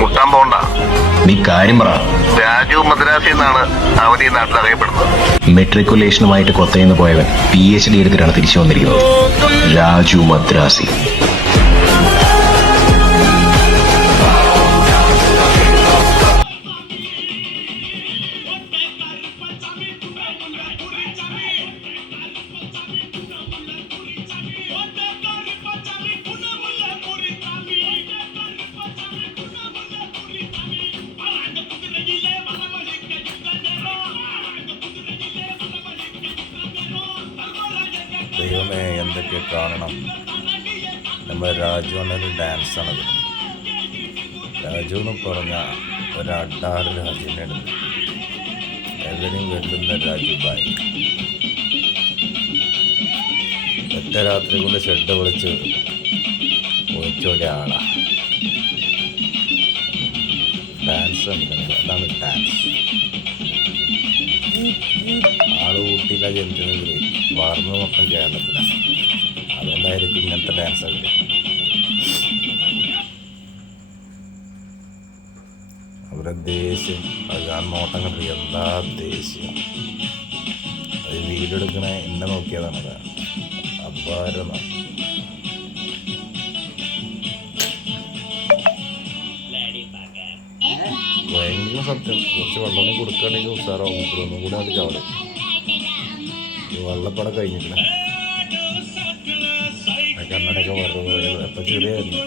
മുട്ടാൻ പോണ്ട. നീ കാര്യം പറ. രാജു മദ്രാസി എന്നാണ് അവധി നാട്ടിൽ അറിയപ്പെടുന്നത്. മെട്രിക്കുലേഷനുമായിട്ട് കൊത്തയെന്ന് പോയവൻ PhD എടുത്തിട്ടാണ് തിരിച്ചു വന്നിരിക്കുന്നത്. രാജു മദ്രാസി. ദൈവമേ, എന്തൊക്കെ കാണണം. നമ്മുടെ രാജു എന്നൊരു ഡാൻസാണത്. രാജു എന്ന് പറഞ്ഞ ഒരഡാറ് രാജുവിനാണ് എവരെയും വെല്ലുന്ന രാജുബായി. ഒറ്റ രാത്രി കൊണ്ട് ഷെഡ് വിളിച്ച് ഒഴിച്ചോടിയ ആളാണ്. ഡാൻസ് ഉണ്ടെങ്കിൽ അതാണ് ഡാൻസ്. ആള് ഊട്ടിയില്ല ജനിച്ചെങ്കിൽ വളർന്നു മൊത്തം കേരളത്തിലാണ്. അതുകൊണ്ടായിരിക്കും ഇങ്ങനത്തെ ഡാൻസൊക്കെ. അവരുടെ ദേഷ്യം അത് ആ നോട്ടം കണ്ടു. എന്താ ദേഷ്യം! അത് വീഡിയോ എടുക്കണ എന്നെ നോക്കിയതാണ്. അപാരം. ഭയങ്കര സത്യം. കുറച്ച് വെള്ളം കൊടുക്കുകയാണെങ്കിൽ ഉഷാറാവും. ഒന്നും കൂടെ അത് ചാടും. വെള്ളപ്പട കഴിഞ്ഞിട്ടില്ല. കണ്ണടയൊക്കെ വരുന്നത് എപ്പോൾ ചെറിയായിരുന്നു.